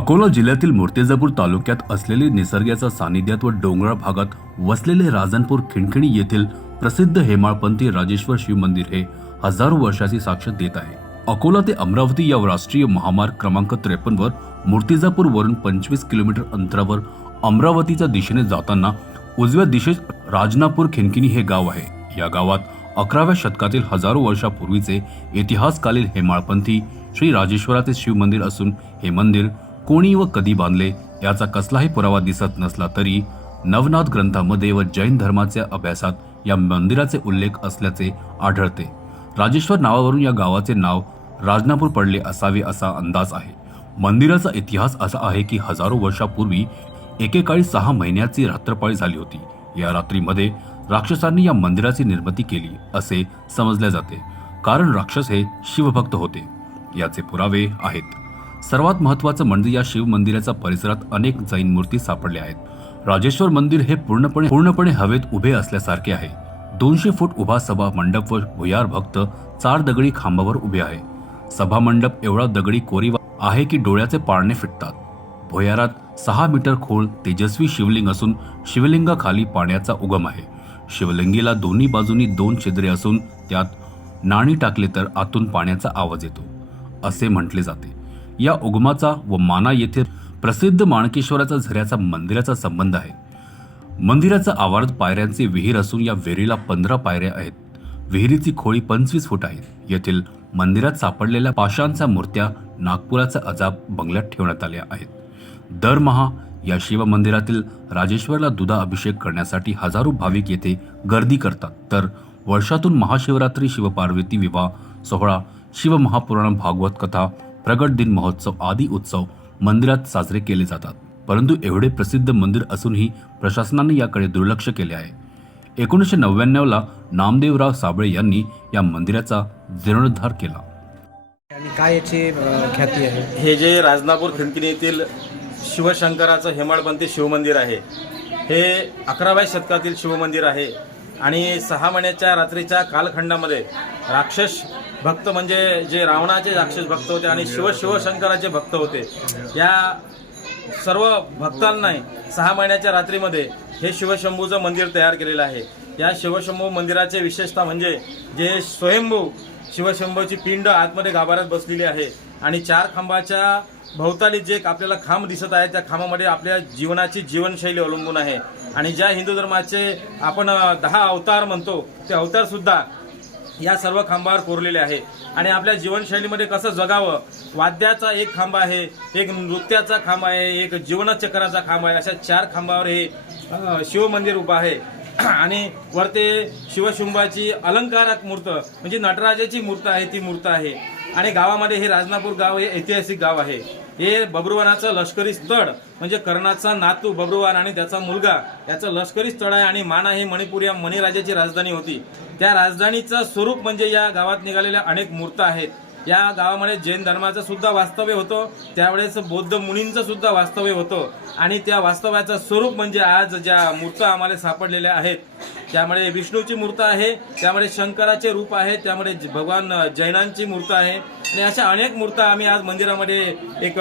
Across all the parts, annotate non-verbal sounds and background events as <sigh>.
अकोला जिल्ह्यातील मूर्तिजापूर तालुक्यात असलेले निसर्गाच्या सानिध्यात व डोंगराळ भागात वसलेले राजनपूर खिणखिणी येथील प्रसिद्ध हेमाळपंथी राजेश्वर शिव मंदिर हे हजारो वर्षाची साक्ष देत आहे. अकोला ते अमरावती या राष्ट्रीय महामार्ग क्रमांक त्रेपन्न वर मूर्तिजापूर वरून पंचवीस किलोमीटर अंतरावर अमरावतीच्या दिशेने जाताना उजव्या दिशेत राजनापूर खिणकिनी हे गाव आहे. या गावात अकराव्या शतकातील हजारो वर्षापूर्वीचे इतिहासकालीन हेमाळपंथी श्री राजेश्वराचे शिव मंदिर असून हे मंदिर कोणी व कधी बांधले याचा कसलाही पुरावा दिसत नसला तरी नवनाथ ग्रंथामध्ये व जैन धर्माच्या अभ्यासात या मंदिराचे उल्लेख असल्याचे आढळते. राजेश्वर नावावरून या गावाचे नाव राजनापूर पडले असावे असा अंदाज आहे. मंदिराचा इतिहास असा आहे की हजारो वर्षापूर्वी एकेकाळी सहा महिन्याची रात्रपाळी झाली होती. या रात्रीमध्ये राक्षसांनी या मंदिराची निर्मिती केली असे समजले जाते. कारण राक्षस हे शिवभक्त होते. याचे पुरावे आहेत. सर्वात महत्वाचं म्हणजे या शिव मंदिराच्या परिसरात अनेक जैन मूर्ती सापडल्या आहेत. राजेश्वर मंदिर हे पूर्णपणे पूर्णपणे हवेत उभे असल्यासारखे आहे. दोनशे फूट उभा सभा मंडप व भुयार भक्त चार दगडी खांबावर उभे आहे. सभा मंडप एवढा दगडी कोरीव आहे की डोळ्याचे पाळणे फिटतात. भुयारात सहा मीटर खोल तेजस्वी शिवलिंग असून शिवलिंगाखाली पाण्याचा उगम आहे. शिवलिंगीला दोन्ही बाजूनी दोन छिद्रे असून त्यात नाणी टाकले तर आतून पाण्याचा आवाज येतो. असे म्हटले जाते. या उगमाचा व माना येथे प्रसिद्ध माणकेश्वराचा झऱ्याचा मंदिराचा संबंध आहे. मंदिराचा आवारात पायऱ्यांचे विहीर असून या विहिरीला पंधरा पायऱ्या आहेत. विहिरीची खोळी पंचवीस फूट आहे. येथील मंदिरात सापडलेल्या पाषाणच्या मूर्त्या नागपुराच्या अजाब बंगल्यात ठेवण्यात आल्या आहेत. दरमहा या शिव मंदिरातील राजेश्वरला दुधा अभिषेक करण्यासाठी हजारो भाविक येथे गर्दी करतात. तर वर्षातून महाशिवरात्री शिवपार्वती विवाह सोहळा शिवमहापुराण भागवत कथा प्रगट दिन महोत्सव आदी उत्सव मंदिरात साजरे केले जातात. परंतु एवढे प्रसिद्ध मंदिर असूनही प्रशासनाने याकडे दुर्लक्ष केले आहे. एकोणीसशे नव्याण्णवला नामदेवराव साबळे यांनी या मंदिराचा जीर्णोद्धार केला. आणि काय याची ख्याती आहे? हे जे राजनापूर खिंडकिनी येथील शिवशंकराचं हेमाळपंथी शिवमंदिर आहे हे अकराव्या शतकातील शिवमंदिर आहे. आणि सहा महिन्याच्या रात्रीच्या कालखंडामध्ये राक्षस भक्त म्हणजे जे रावणाचे राक्षस भक्त होते आणि शिव शिवशंकराचे भक्त होते. या सर्व भक्तांना सहा महिन्याच्या रात्रीमध्ये हे शिवशंभूचं मंदिर तयार केलेलं आहे. या शिवशंभू मंदिराचे विशेषता म्हणजे जे स्वयंभू शिवशंभूची पिंड आतमध्ये गाभाऱ्यात बसलेली आहे आणि चार खांबाच्या भोवताली जे आपल्याला खांब दिसत आहे त्या खांबामध्ये आपल्या जीवनाची जीवनशैली अवलंबून आहे. आणि ज्या हिंदू धर्माचे आपण दहा अवतार म्हणतो ते अवतारसुद्धा या सर्व खांबावर कोरलेले आहे. आणि आपल्या जीवनशैलीमध्ये कसं जगावं? वाद्याचा एक खांब आहे एक नृत्याचा खांब आहे एक जीवनचक्राचा खांब आहे अशा चार खांबावर हे शिवमंदिर उभं आहे. <clears throat> आणि वरते शिवशुंभाची अलंकारक मूर्त म्हणजे नटराजाची मूर्त आहे ती मूर्त आहे. आणि गावामध्ये हे राजनापूर गाव हे ऐतिहासिक गाव आहे. हे बब्रुवानाचं लष्करी स्थळ म्हणजे कर्णाचा नातू बब्रुवान आणि त्याचा मुलगा याचं लष्करी स्थळ आहे आणि माना हे मणिपूर या मणिराजाची राजधानी होती. त्या राजधानीचं स्वरूप म्हणजे या गावात निघालेल्या अनेक मूर्त आहेत. या गावामध्ये जैन धर्माचं सुद्धा वास्तव्य होतं. त्यावेळेस बौद्ध मुनींचं सुद्धा वास्तव्य होतं. आणि त्या वास्तव्याचं स्वरूप म्हणजे आज ज्या मूर्त आम्हाला सापडलेल्या आहेत त्यामुळे विष्णूची मूर्त आहे त्यामुळे शंकराचे रूप आहे त्यामध्ये भगवान जैनांची मूर्त आहे. आणि अशा अनेक मूर्त आम्ही आज मंदिरामध्ये एक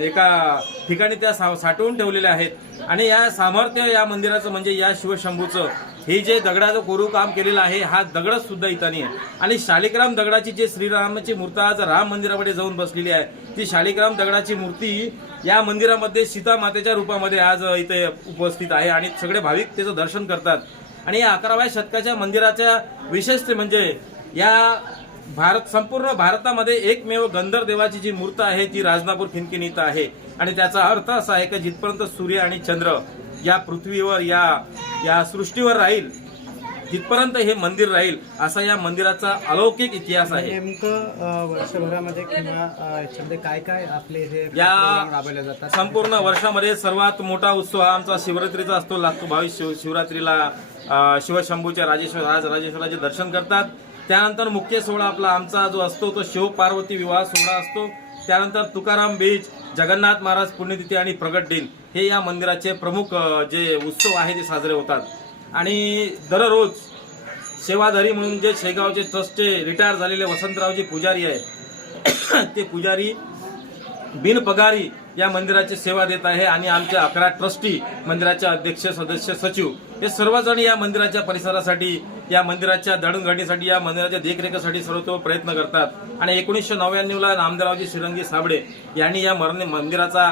एका ठिकाणी त्या सा- साठवून ठेवलेल्या आहेत. आणि या सामर्थ्य या मंदिराचं म्हणजे या शिवशंभूचं हे जे दगडाचं कोरू काम केलेलं आहे हा दगडच सुद्धा इथं नाही आहे आणि शालिग्राम दगडाची जे श्रीरामाची मूर्त आज राम मंदिरामध्ये जाऊन बसलेली आहे ती शालिग्राम दगडाची मूर्ती या मंदिरामध्ये सीता मातेच्या रूपामध्ये आज इथे उपस्थित आहे आणि सगळे भाविक त्याचं दर्शन करतात. आणि या अकराव्या शतकाच्या मंदिराच्या विशेषते म्हणजे या भारत संपूर्ण भारतामध्ये एकमेव गंधर देवाची जी मूर्त आहे ती राजनापूर खिनकिनीत आहे. आणि त्याचा अर्थ असा आहे की जिथपर्यंत सूर्य आणि चंद्र या पृथ्वीवर या या सृष्टीवर राहील तिथपर्यंत हे मंदिर राहील असा या मंदिराचा अलौकिक इतिहास आहे. नेमकं अ, वर्षभरामध्ये किंवा याच्यामध्ये काय काय आपले हे या प्रोग्राम राबवले जातात? संपूर्ण वर्षामध्ये सर्वात मोठा उत्सव हा आमचा शिवरात्रीचा असतो. लागतो भाविक शिव शिवरात्रीला अ, शिवशंभूच्या राजेश्वर राज राजेश्वराचे दर्शन करतात. त्यानंतर मुख्य सोहळा आपला आमचा जो असतो तो शिव पार्वती विवाह सोहळा असतो. त्यानंतर तुकाराम बीच जगन्नाथ महाराज पुण्यतिथी आणि प्रगट दिन हे या मंदिराचे प्रमुख जे उत्सव आहे ते साजरे होतात. आणि दररोज सेवाधारी म्हणून जे शेगावचे ट्रस्टचे रिटायर झालेले वसंतरावजी पुजारी आहे <coughs> ते पुजारी बिनपगारी या मंदिराची सेवा देत आहे आणि आमच्या अकरा ट्रस्टी मंदिराचे अध्यक्ष सदस्य सचिव हे सर्वजण या मंदिराच्या परिसरासाठी या मंदिराच्या दळणघडणीसाठी या मंदिराच्या देखरेखीसाठी सर्वतो प्रयत्न करतात. आणि एकोणीसशे नव्याण्णवला नामदेवरावजी श्रीरंगी साबळे यांनी या मरण मंदिराचा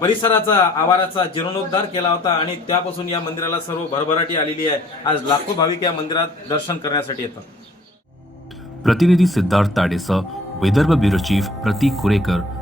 परिसराचा आवाराचा जीर्णोद्धार केला होता आणि त्यापासून या मंदिराला सर्व भरभराटी आलेली आहे. आज लाखो भाविक या मंदिरात दर्शन करण्यासाठी येतात. प्रतिनिधी Siddharth ताडेसह Vidarbha bureau chief Prateek Kurekar